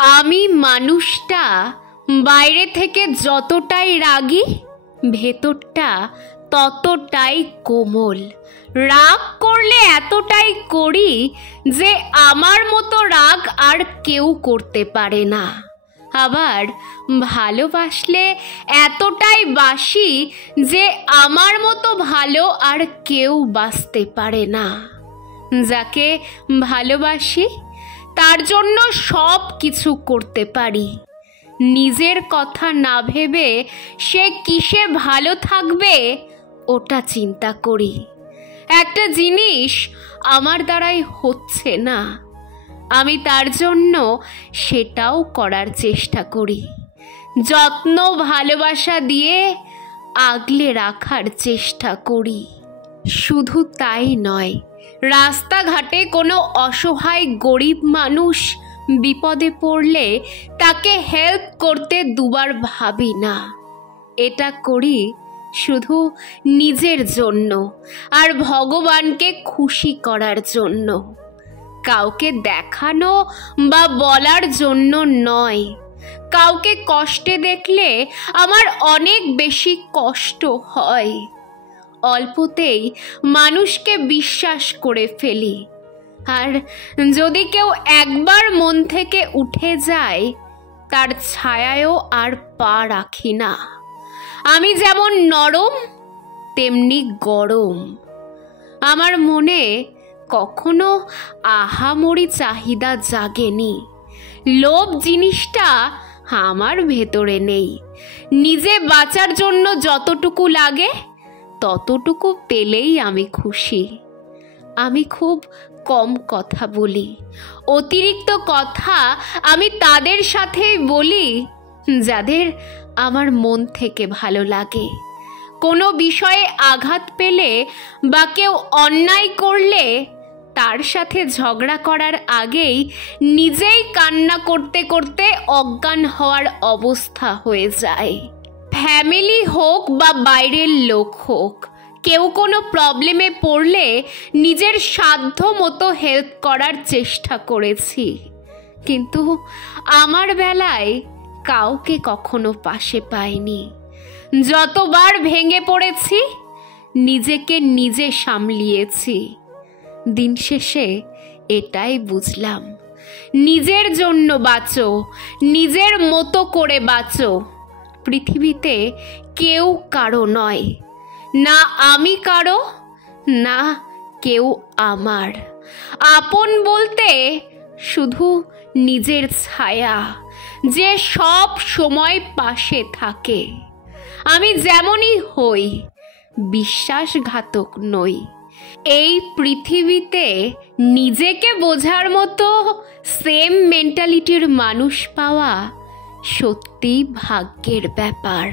আমি মানুষটা বাইরে থেকে যতটাই রাগী, ভেতরটা ততটাই কোমল। রাগ করলে এতটাই করি যে আমার মতো রাগ আর কেউ করতে পারে না। আবার ভালোবাসলে এতটাই বাসি যে আমার মতো ভালো আর কেউ বাসতে পারে না। যাকে ভালোবাসি তার জন্য সব কিছু করতে পারি। নিজের কথা না ভেবে সে কিসে ভালো থাকবে ওটা চিন্তা করি। একটা জিনিস আমার দ্বারাই হচ্ছে না, আমি তার জন্য সেটাও করার চেষ্টা করি। যত্ন ভালোবাসা দিয়ে আগলে রাখার চেষ্টা করি। শুধু তাই নয়, রাস্তাঘাটে কোনো অসহায় গরিব মানুষ বিপদে পড়লে তাকে হেল্প করতে দুবার ভাবি না। এটা করি শুধু নিজের জন্য আর ভগবানকে খুশি করার জন্য, কাউকে দেখানো বা বলার জন্য নয়। কাউকে কষ্টে দেখলে আমার অনেক বেশি কষ্ট হয়। অল্পতেই মানুষকে বিশ্বাস করে ফেলি, আর যদি কেউ একবার মন থেকে উঠে যায় তার ছায়ায়ও আর পা রাখি না। আমি যেমন নরম তেমনি গরম। আমার মনে কখনো আহামরি চাহিদা জাগেনি। লোভ জিনিসটা আমার ভেতরে নেই। নিজে বাঁচার জন্য যতটুকু লাগে ততটুকু পেলেই আমি খুশি। আমি খুব কম কথা বলি। অতিরিক্ত কথা আমি তাদের সাথেই বলি যাদের আমার মন থেকে ভালো লাগে। কোনো বিষয়ে আঘাত পেলে বা কেউ অন্যায় করলে তার সাথে ঝগড়া করার আগেই নিজেই কান্না করতে করতে অজ্ঞান হওয়ার অবস্থা হয়ে যায়। ফ্যামিলি হোক বা বাইরের লোক হোক, কেউ কোনো প্রবলেমে পড়লে নিজের সাধ্য মতো হেল্প করার চেষ্টা করেছি, কিন্তু আমার বেলায় কাউকে কখনো পাশে পাইনি। যতবার ভেঙে পড়েছি নিজেকে নিজে সামলিয়েছি। দিন শেষে এটাই বুঝলাম, নিজের জন্য বাঁচো, নিজের মতো করে বাঁচো। পৃথিবীতে কেউ কারো নয়, না আমি কারো, না কেউ আমার। আপন বলতে শুধু নিজের ছায়া, যে সব সময় পাশে থাকে। আমি যেমনই হই বিশ্বাসঘাতক নই। এই পৃথিবীতে নিজেকে বোঝার মতো সেম মেন্টালিটির মানুষ পাওয়া সত্যি ভাগ্যের ব্যাপার।